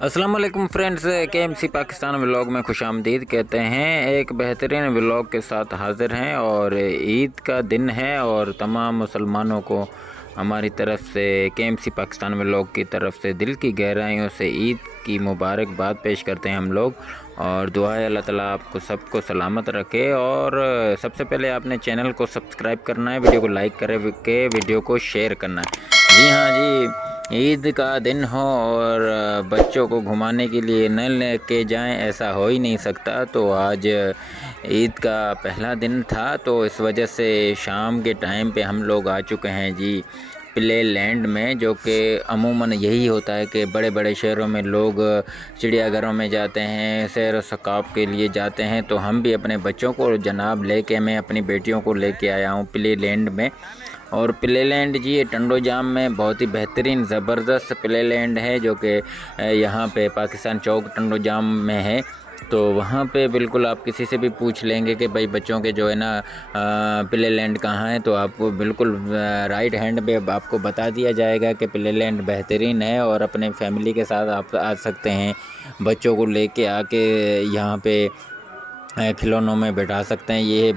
अस्सलाम वालेकुम friends, KMC Pakistan vlog में खुशामदीद कहते हैं। एक बेहतरीन व्लॉग के साथ हाज़िर हैं और ईद का दिन है और तमाम मुसलमानों को हमारी तरफ से KMC पाकिस्तान व्लॉग की तरफ से दिल की गहराइयों से ईद की मुबारकबाद पेश करते हैं हम लोग। और दुआ है अल्लाह ताला आपको सबको सलामत रखे। और सबसे पहले आपने चैनल को सब्सक्राइब करना है, वीडियो को लाइक करके वीडियो को शेयर करना है। जी हाँ जी, ईद का दिन हो और बच्चों को घुमाने के लिए न लेके जाएं ऐसा हो ही नहीं सकता। तो आज ईद का पहला दिन था, तो इस वजह से शाम के टाइम पे हम लोग आ चुके हैं जी प्ले लैंड में, जो कि अमूमन यही होता है कि बड़े बड़े शहरों में लोग चिड़ियाघरों में जाते हैं, सैर व सकाफ़ के लिए जाते हैं। तो हम भी अपने बच्चों को जनाब लेके, मैं अपनी बेटियों को लेके आया हूँ प्ले लैंड में। और प्ले लैंड जी ये टंडो जाम में बहुत ही बेहतरीन ज़बरदस्त प्ले लैंड है, जो कि यहाँ पे पाकिस्तान चौक टंडो जाम में है। तो वहाँ पे बिल्कुल आप किसी से भी पूछ लेंगे कि भाई बच्चों के जो है ना प्ले लैंड कहाँ है, तो आपको बिल्कुल राइट हैंड पे आपको बता दिया जाएगा कि प्ले लैंड बेहतरीन है और अपने फैमिली के साथ आप आ सकते हैं। बच्चों को लेके आके यहाँ पे खिलौनों में बैठा सकते हैं। ये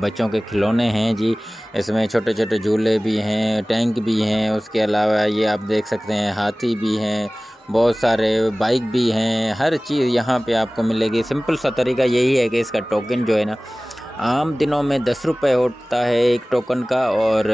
बच्चों के खिलौने हैं जी, इसमें छोटे छोटे झूले भी हैं, टैंक भी हैं, उसके अलावा ये आप देख सकते हैं हाथी भी हैं, बहुत सारे बाइक भी हैं, हर चीज़ यहाँ पे आपको मिलेगी। सिंपल सा तरीका यही है कि इसका टोकन जो है ना आम दिनों में 10 रुपये होता है एक टोकन का, और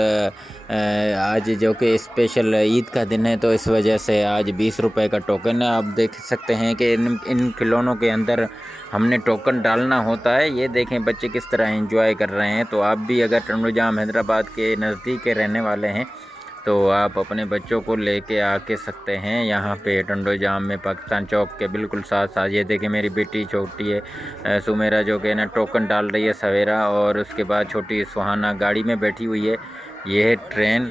आज जो कि स्पेशल ईद का दिन है तो इस वजह से आज 20 रुपये का टोकन है। आप देख सकते हैं कि इन खिलौनों के अंदर हमने टोकन डालना होता है। ये देखें बच्चे किस तरह एंजॉय कर रहे हैं। तो आप भी अगर टंडो जाम हैदराबाद के नज़दीक के रहने वाले हैं तो आप अपने बच्चों को लेके आके सकते हैं यहाँ पे टंडो जाम में, पाकिस्तान चौक के बिल्कुल साथ साथ। ये देखें मेरी बेटी छोटी है सुमेरा, जो कि ना टोकन डाल रही है सवेरा, और उसके बाद छोटी सुहाना गाड़ी में बैठी हुई है। ये है ट्रेन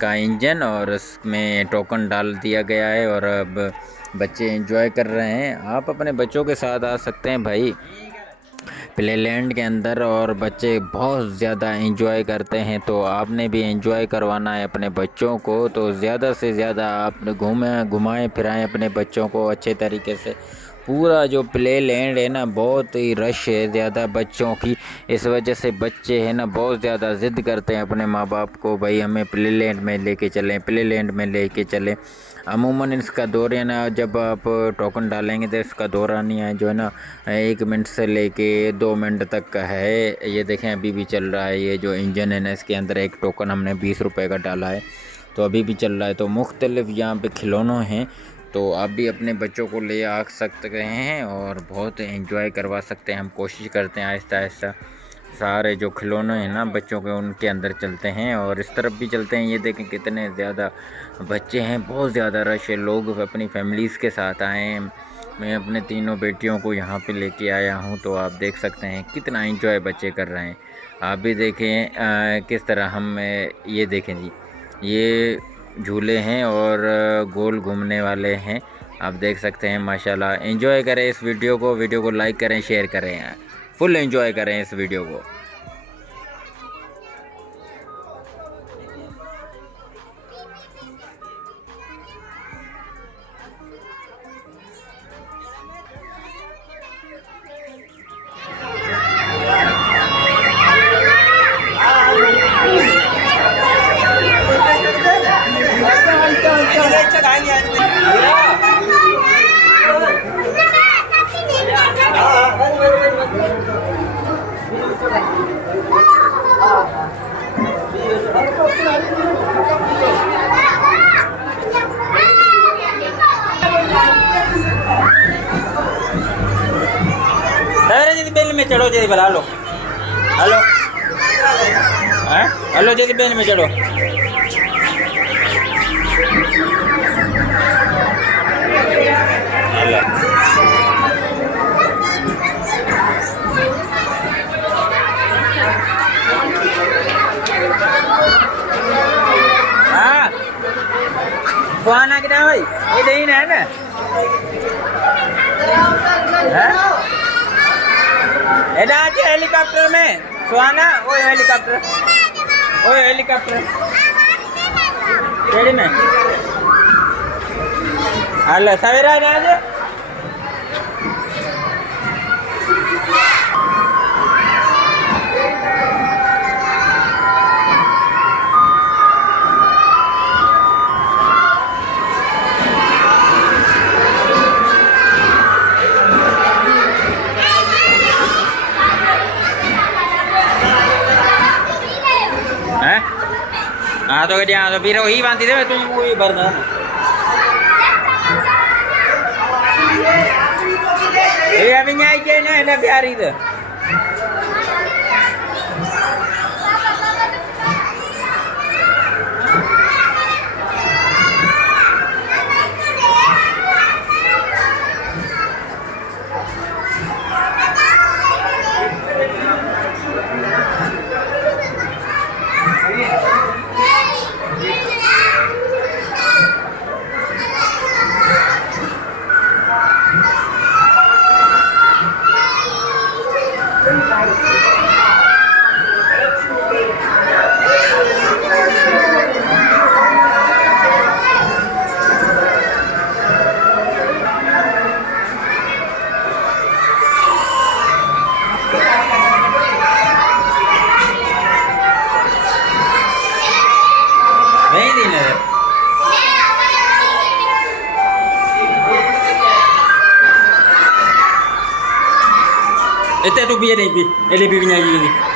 का इंजन और उसमें टोकन डाल दिया गया है और अब बच्चे एंजॉय कर रहे हैं। आप अपने बच्चों के साथ आ सकते हैं भाई प्ले लैंड के अंदर, और बच्चे बहुत ज़्यादा एंजॉय करते हैं। तो आपने भी एंजॉय करवाना है अपने बच्चों को, तो ज़्यादा से ज़्यादा आप घुमाएं फिराएं अपने बच्चों को अच्छे तरीके से। पूरा जो प्ले लैंड है ना बहुत ही रश है ज़्यादा बच्चों की, इस वजह से बच्चे हैं ना बहुत ज़्यादा ज़िद करते हैं अपने माँ बाप को, भाई हमें प्ले लैंड में लेके चलें, प्ले लैंड में लेके चलें। अमूमन इसका दौर है ना, जब आप टोकन डालेंगे तो इसका दौरान है जो है ना 1 मिनट से लेके 2 मिनट तक का है। ये देखें अभी भी चल रहा है। ये जो इंजन है ना इसके अंदर एक टोकन हमने 20 रुपये का डाला है, तो अभी भी चल रहा है। तो मुख्तलिफ यहाँ पे खिलौनों हैं, तो आप भी अपने बच्चों को ले आ सकते हैं और बहुत एंजॉय करवा सकते हैं। हम कोशिश करते हैं आहिस्ता आहिस्ता सारे जो खिलौने हैं ना बच्चों के उनके अंदर चलते हैं और इस तरफ भी चलते हैं। ये देखें कितने ज़्यादा बच्चे हैं, बहुत ज़्यादा रश है, लोग अपनी फैमिलीज़ के साथ आए हैं। मैं अपने तीनों बेटियों को यहाँ पे लेके आया हूँ, तो आप देख सकते हैं कितना एंजॉय बच्चे कर रहे हैं। आप भी देखें किस तरह हम ये देखें जी, ये झूले हैं और गोल घूमने वाले हैं। आप देख सकते हैं माशाल्लाह। एंजॉय करें इस वीडियो को लाइक करें, शेयर करें, फुल एंजॉय करें इस वीडियो को। बेल में चढ़ो जल्दी, भला हेलो हेलो हेलो जल्दी बेल में चढ़ो। हाँ सुहाना कितना भाई, ये दही ना है ना हेलीकॉप्टर में सुहाना, वो हेलीकॉप्टर में हेलो सवेरा आज तो क्या तो फिर वही बांधी दे तुम वही भरना ये अभी नहीं के ना है प्यारी तो Ete tu biar ni, ele biar ni.